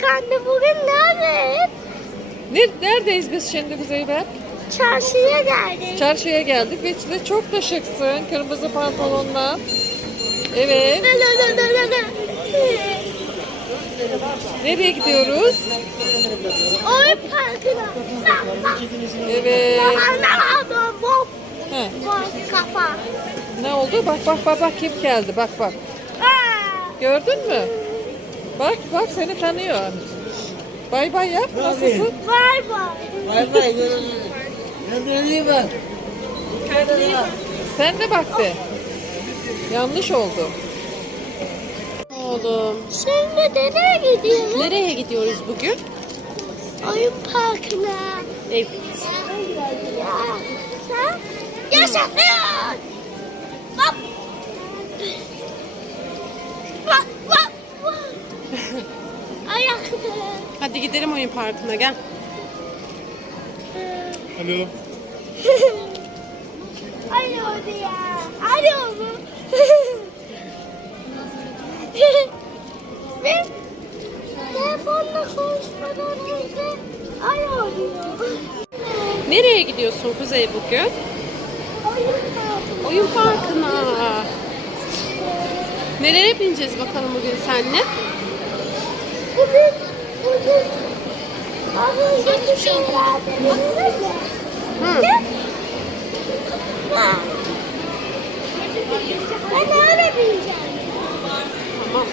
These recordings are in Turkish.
geldik anne bugün neredeyiz? Ne, neredeyiz biz şimdi Kuzey Berk? Çarşıya geldik. Çarşıya geldik ve içinde çok da şıksın. Kırmızı pantolonla. Evet. Nereye gidiyoruz? Oyun parkına. Evet. Ha, kafa. ne oldu? Bak bak bak bak kim geldi? Bak bak. Gördün mü? Bak bak seni tanıyor. Bay bay yap. Nasılsın? Bay bay. Bay bay. Kendine iyi bak. Sen de bak de. Yanlış oldu. Oğlum. Şimdi nereye gidiyoruz? Nereye gidiyoruz bugün? Oyun parkına. Evet. Ya. Sen? Yaşasın. Oyun parkına gel. Alo. Oldu ya. Ay oldu. Ve telefonla konuşmadan önce ay oluyor. Nereye gidiyorsun Kuzey bugün? Oyun parkı. Oyun parkına. Nereye bineceğiz bakalım bugün seninle? Bugün, bugün onun gibi şey lazım. Anladın mı? Hı. Ha. Ben öyle bileceğim. Tamam.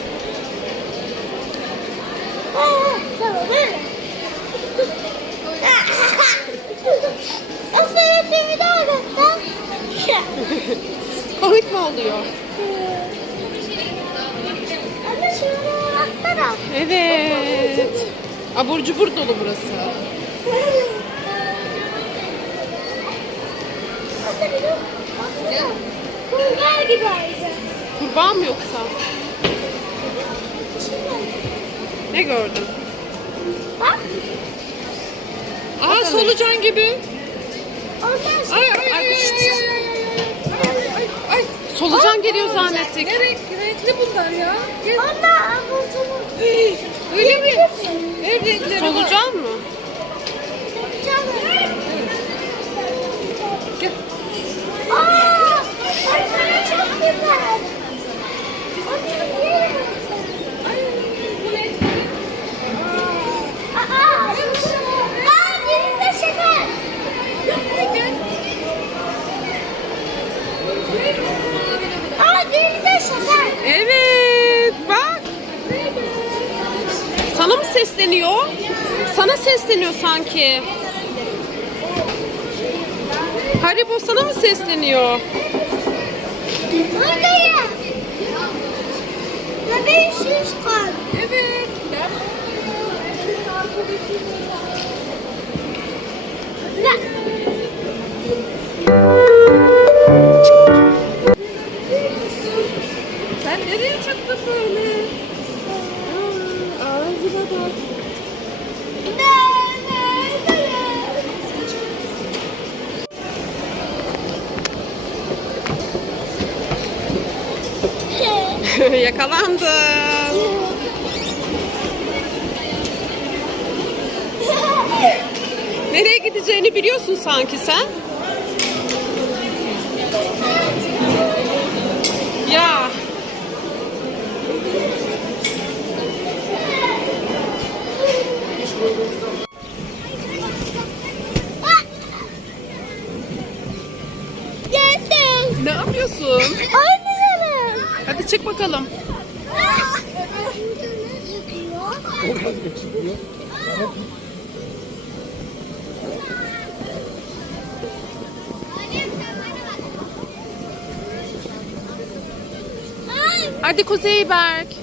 Ha, tamam öyle. Nasıl öğretmeni de anlattın? Covid mi oluyor? Evet. Abur cubur dolu burası. Kurbağa gibi aynı. Kurbağa mı yoksa? Ne gördün? Bak. Aa solucan gibi. Ondan. Ay ay ay ay ay ay ay ay ay. Solucan geliyor zannettik. Ne renk, renkli bunlar ya? Anne abur cubur. Öyle mi? Her renkleri. Solucan mı? Canım. Gel. Aa! Ay sana çok güzel. Onu yerim. Aa! Aa, denize şeker. Aa, denize şeker. Evet. Bak. Sana mı sesleniyor? Sana sesleniyor sanki. Haribo sana mı sesleniyor? Buradayım. Bebeğin şişkan. Evet. Ne? Sen nereye çıktın böyle? Yakalandın. Nereye gideceğini biliyorsun sanki sen. Ya. Geldim. Ne yapıyorsun? Anne. Hadi çık bakalım. Oradan çıkıyor. Hadi Kuzeyberk.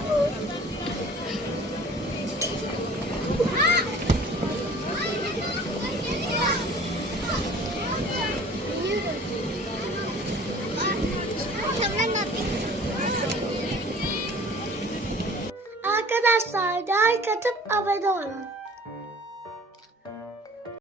Arkadaşlar like atıp abone olun.